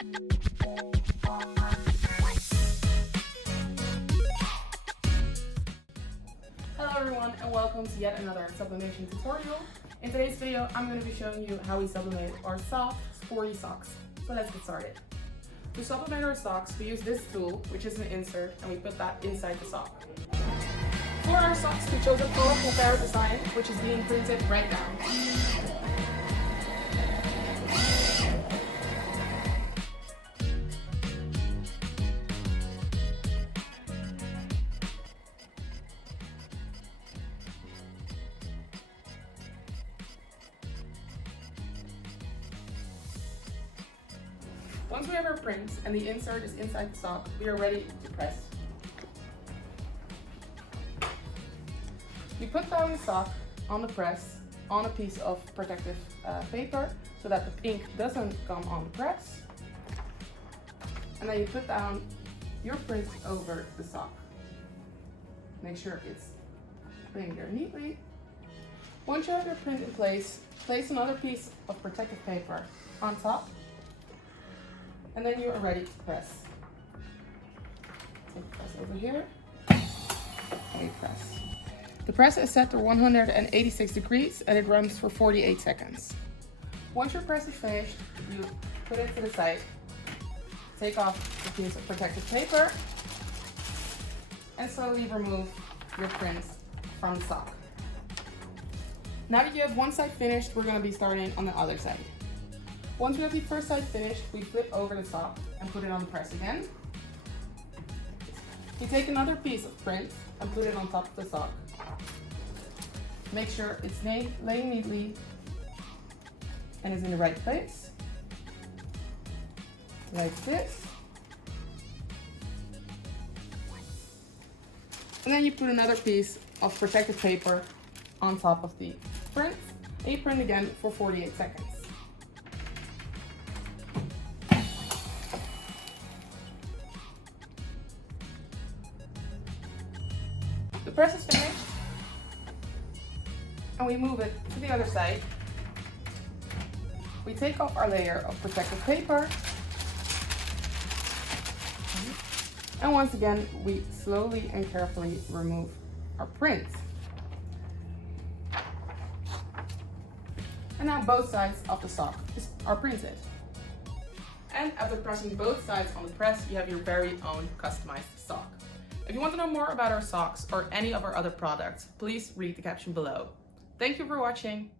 Hello everyone and welcome to yet another sublimation tutorial. In today's video I'm going to be showing you how we sublimate our soft, sporty socks. So let's get started. To sublimate our socks we use this tool, which is an insert, and we put that inside the sock. For our socks we chose a colorful pair design, which is being printed right now. Once we have our prints and the insert is inside the sock, we are ready to press. We put down the sock on the press on a piece of protective paper so that the ink doesn't come on the press. And then you put down your print over the sock. Make sure it's laying there neatly. Once you have your print in place another piece of protective paper on top. And then you are ready to press. So press over here, and you press. The press is set to 186 degrees and it runs for 48 seconds. Once your press is finished, you put it to the side, take off the piece of protective paper, and slowly remove your prints from the sock. Now that you have one side finished, we're going to be starting on the other side. Once we have the first side finished, we flip over the sock and put it on the press again. We take another piece of print and put it on top of the sock. Make sure it's laying neatly and is in the right place, like this. And then you put another piece of protective paper on top of the print, and you print again for 48 seconds. The press is finished, and we move it to the other side. We take off our layer of protective paper, and once again we slowly and carefully remove our print. And now both sides of the sock are printed. And after pressing both sides on the press, you have your very own customized sock. If you want to know more about our socks or any of our other products, please read the caption below. Thank you for watching.